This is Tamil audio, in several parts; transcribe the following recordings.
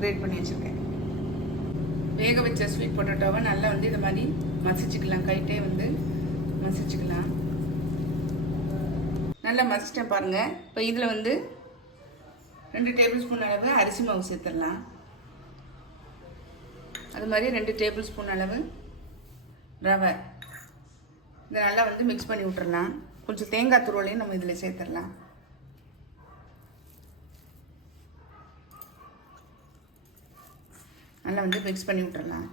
கிரேட் பண்ணி வச்சுருக்கேன். வேக வச்ச ஸ்வீட் பொட்டேட்டோவை நல்லா வந்து இந்த மாதிரி மசிச்சுக்கலாம். கைட்டே வந்து மசிச்சுக்கலாம். நல்லா மசிச்சிட்டேன் பாருங்கள். இப்போ இதில் வந்து 2 டேபிள் ஸ்பூன் அளவு அரிசி மாவு சேர்த்துடலாம். அது மாதிரி 2 டேபிள் ஸ்பூன் அளவு ரவை. இதை நல்லா வந்து மிக்ஸ் பண்ணி விட்டுறலாம். கொஞ்சம் தேங்காய் துருவலையும் நம்ம இதில் சேர்த்துடலாம். நல்லா வந்து மிக்ஸ் பண்ணி விட்டுறலாம்.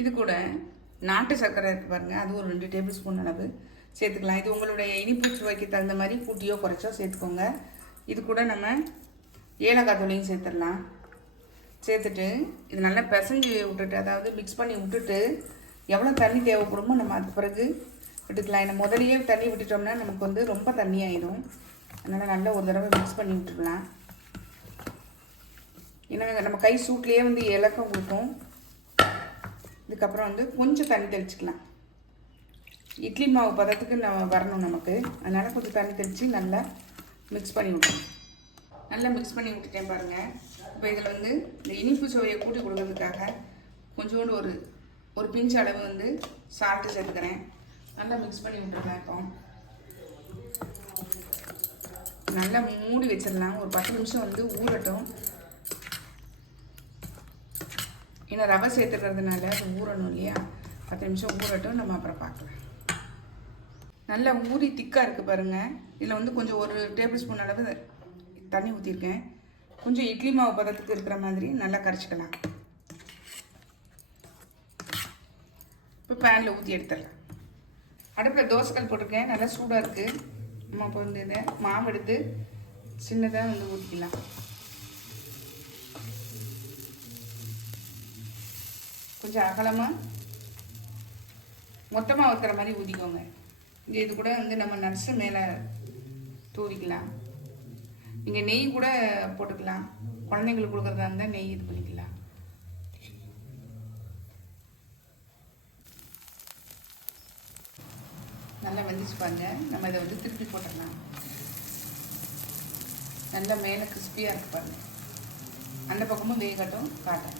இது கூட நாட்டு சர்க்கரை இருக்குது பாருங்கள், அது ஒரு 2 டேபிள் ஸ்பூன் அளவு சேர்த்துக்கலாம். இது உங்களுடைய இனிப்பு சுவைக்கு தகுந்த மாதிரி கூட்டியோ குறைச்சோ சேர்த்துக்கோங்க. இது கூட நம்ம ஏலக்காய் தூளையும் சேர்த்துடலாம். சேர்த்துட்டு இது நல்லா பிசைஞ்சு விட்டுட்டு, அதாவது மிக்ஸ் பண்ணி விட்டுட்டு எவ்வளோ தண்ணி தேவைப்படுமோ நம்ம அது பிறகு விட்டுக்கலாம். ஏன்னா முதலையே தண்ணி விட்டுட்டோம்னா நமக்கு வந்து ரொம்ப தண்ணி ஆயிடும். அதனால் நல்லா ஒரு தடவை மிக்ஸ் பண்ணி விட்டுடலாம். ஏன்னா நம்ம கை சூட்லேயே வந்து இலக்கம் கொடுக்கும். இதுக்கப்புறம் வந்து கொஞ்சம் தண்ணி தெளிச்சிக்கலாம். இட்லி மாவு பதத்துக்கு நம்ம வரணும் நமக்கு. அதனால் கொஞ்சம் தண்ணி தெளித்து நல்லா மிக்ஸ் பண்ணி விட்டுருவோம். நல்லா மிக்ஸ் பண்ணி விட்டுட்டேன் பாருங்கள். இப்போ இதில் வந்து இந்த இனிப்பு சுவையை கூட்டி கொடுக்கறதுக்காக கொஞ்சோண்டு ஒரு பிஞ்ச் அளவு வந்து சால்ட்டு சேர்த்துக்கிறேன். நல்லா மிக்ஸ் பண்ணி விட்டுருக்கலாம். இப்போ நல்லா மூடி வச்சிடலாம். ஒரு 10 நிமிஷம் வந்து ஊறட்டும். ஏன்னா ரவை சேர்த்துக்கிறதுனால அது ஊறணும் இல்லையா. 10 நிமிஷம் ஊறட்டும், நம்ம அப்புறம் பார்க்கலாம். நல்லா ஊறி திக்காக இருக்குது பாருங்கள். இதில் வந்து கொஞ்சம் 1 டேபிள் ஸ்பூன் அளவு தண்ணி ஊற்றிருக்கேன். கொஞ்சம் இட்லி மாவு பதத்துக்கு இருக்கிற மாதிரி நல்லா கரைச்சிக்கலாம். இப்போ பேனில் ஊற்றி எடுத்துடலாம். அடுப்பில் தோசைக்கல் போட்டிருக்கேன், நல்லா சூடாக இருக்குது. நம்ம இப்போ வந்து இதை மாவு எடுத்து சின்னதாக வந்து ஊற்றிக்கலாம். கொஞ்சம் அகலமாக மொத்தமாக ஊற்றுற மாதிரி ஊற்றிக்கோங்க. இது கூட வந்து நம்ம நட்ஸு மேலே தூவிக்கலாம். நீங்கள் நெய் கூட போட்டுக்கலாம். குழந்தைங்களுக்கு கொடுக்குறதா இருந்தால் நெய் இது பண்ணிக்கலாம். நல்லா வெந்துச்சு பாருங்க. நம்ம இதை வந்து திருப்பி போட்டுடலாம். நல்லா மேலே கிறிஸ்பியாக இருக்கு பாருங்கள். அந்த பக்கமும் வேகட்டும் காட்டேன்.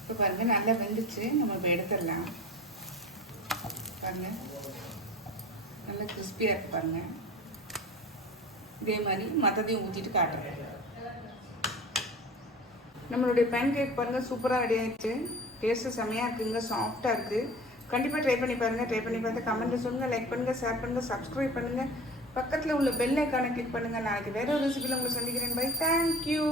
இப்போ பாருங்கள் நல்லா வெந்துச்சு. நம்ம இப்போ எடுத்துடலாம். பாருங்கள் நல்லா கிறிஸ்பியாக இருக்கு பாருங்கள். இதே மாதிரி மற்றதையும் ஊற்றிட்டு காட்டுறேன். நம்மளுடைய பேன் கேக் பாருங்கள் சூப்பராக ரெடி ஆகிடுச்சு. டேஸ்ட்டு செம்மையாக இருக்குங்க, சாஃப்டாக இருக்குது. கண்டிப்பாக ட்ரை பண்ணி பாருங்கள். ட்ரை பண்ணி பார்த்து கமெண்ட்டில் சொல்லுங்கள், லைக் பண்ணுங்கள், ஷேர் பண்ணுங்கள், சப்ஸ்கிரைப் பண்ணுங்கள். பக்கத்தில் உள்ள பெல் ஐக்கானை கிளிக் பண்ணுங்கள். நாளைக்கு வேறு ஒரு ரெசிபியில் உங்களை சந்திக்கிறேன். பை. தேங்க்யூ.